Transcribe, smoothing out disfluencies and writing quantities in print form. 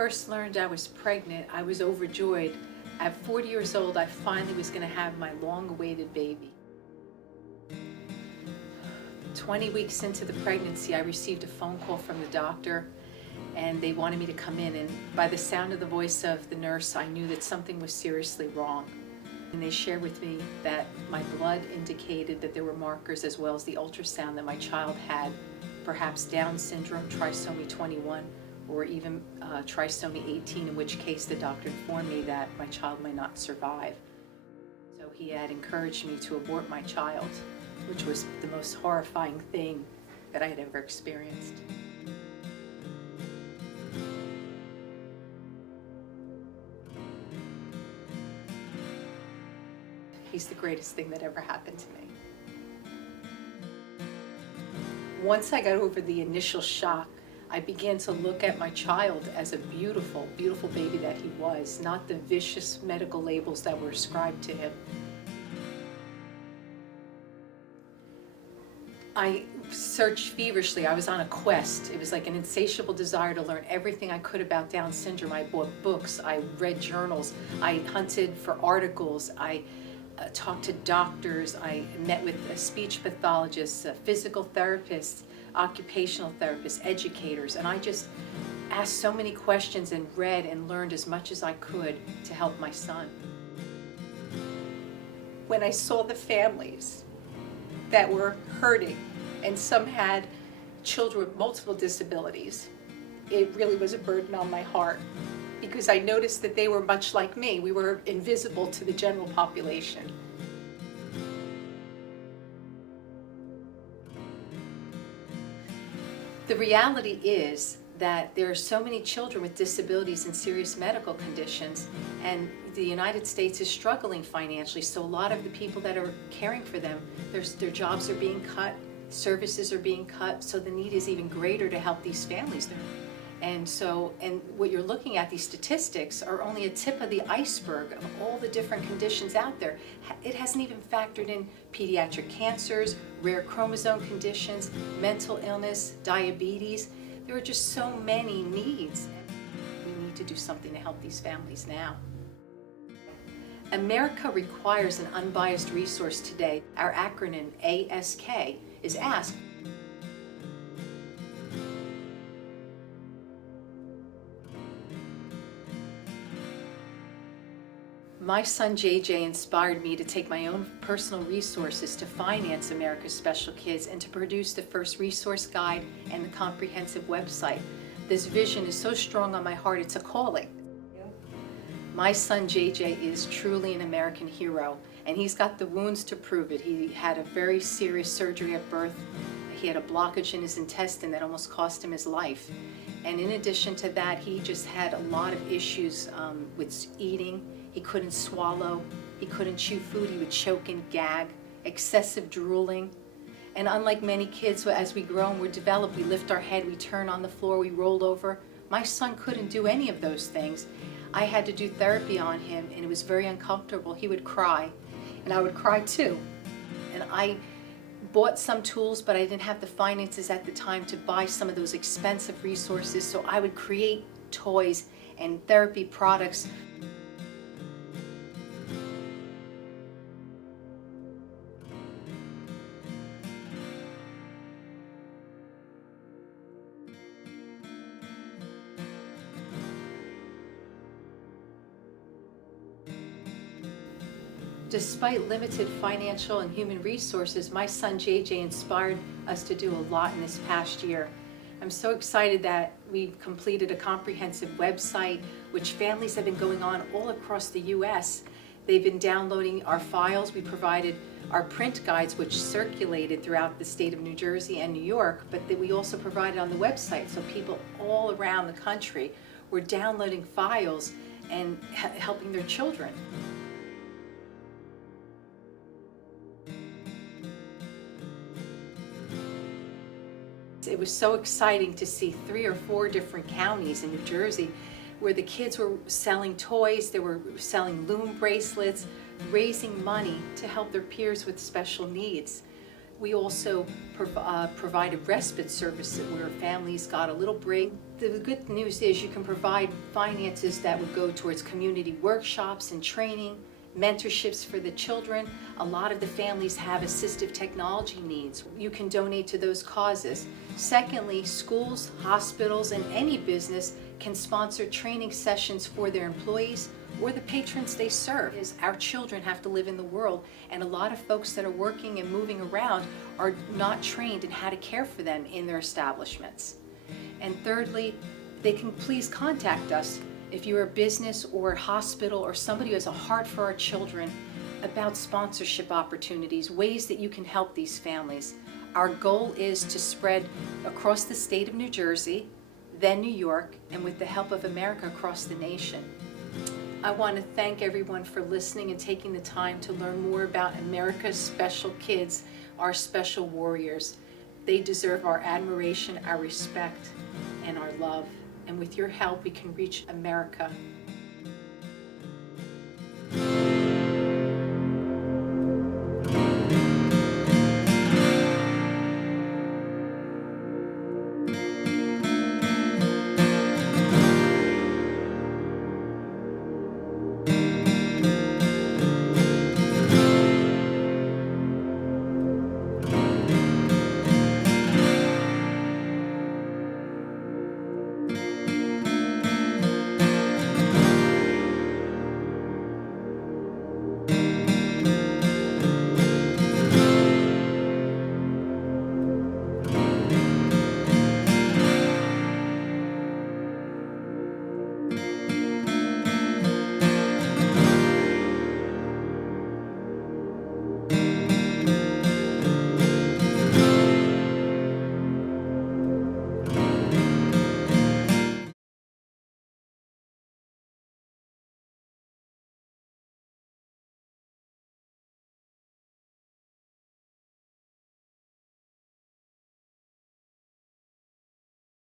first learned I was pregnant, I was overjoyed. At 40 years old, I finally was going to have my long-awaited baby. 20 weeks into the pregnancy, I received a phone call from the doctor, and they wanted me to come in, and by the sound of the voice of the nurse, I knew that something was seriously wrong. And they shared with me that my blood indicated that there were markers, as well as the ultrasound, that my child had perhaps Down syndrome, trisomy 21, or even trisomy 18, in which case the doctor informed me that my child might not survive. So he had encouraged me to abort my child, which was the most horrifying thing that I had ever experienced. He's the greatest thing that ever happened to me. Once I got over the initial shock, I began to look at my child as a beautiful, beautiful baby that he was, not the vicious medical labels that were ascribed to him. I searched feverishly. I was on a quest. It was like an insatiable desire to learn everything I could about Down syndrome. I bought books, I read journals, I hunted for articles, I talked to doctors, I met with speech pathologists, physical therapists, occupational therapists, educators, and I just asked so many questions and read and learned as much as I could to help my son. When I saw the families that were hurting, and some had children with multiple disabilities, it really was a burden on my heart, because I noticed that they were much like me. We were invisible to the general population. The reality is that there are so many children with disabilities and serious medical conditions, and the United States is struggling financially, so a lot of the people that are caring for them, their jobs are being cut, services are being cut, so the need is even greater to help these families. And what you're looking at, these statistics, are only a tip of the iceberg of all the different conditions out there. It hasn't even factored in pediatric cancers, rare chromosome conditions, mental illness, diabetes. There are just so many needs. We need to do something to help these families now. America requires an unbiased resource today. Our acronym, ASK, is ASK. My son JJ inspired me to take my own personal resources to finance America's Special Kids and to produce the first resource guide and the comprehensive website. This vision is so strong on my heart, it's a calling. My son JJ is truly an American hero, and he's got the wounds to prove it. He had a very serious surgery at birth. He had a blockage in his intestine that almost cost him his life. And in addition to that, he just had a lot of issues with eating. He couldn't swallow, he couldn't chew food, he would choke and gag, excessive drooling. And unlike many kids, as we grow and we're developed, we lift our head, we turn on the floor, we roll over. My son couldn't do any of those things. I had to do therapy on him, and it was very uncomfortable. He would cry, and I would cry too. And I bought some tools, but I didn't have the finances at the time to buy some of those expensive resources, so I would create toys and therapy products. Despite limited financial and human resources, my son JJ inspired us to do a lot in this past year. I'm so excited that we've completed a comprehensive website, which families have been going on all across the US. They've been downloading our files. We provided our print guides, which circulated throughout the state of New Jersey and New York, but that we also provided on the website, so people all around the country were downloading files and helping their children. It was so exciting to see 3 or 4 different counties in New Jersey where the kids were selling toys, they were selling loom bracelets, raising money to help their peers with special needs. We also provided respite services where families got a little break The good news is you can provide finances that would go towards community workshops and training, mentorships for the children. A lot of the families have assistive technology needs. You can donate to those causes. Secondly, schools, hospitals, and any business can sponsor training sessions for their employees or the patrons they serve. Our children have to live in the world, and a lot of folks that are working and moving around are not trained in how to care for them in their establishments. And thirdly, they can please contact us if you're a business or a hospital or somebody who has a heart for our children about sponsorship opportunities, ways that you can help these families. Our goal is to spread across the state of New Jersey, then New York, and with the help of America, across the nation. I want to thank everyone for listening and taking the time to learn more about America's special kids, our special warriors. They deserve our admiration, our respect, and our love. And with your help, we can reach America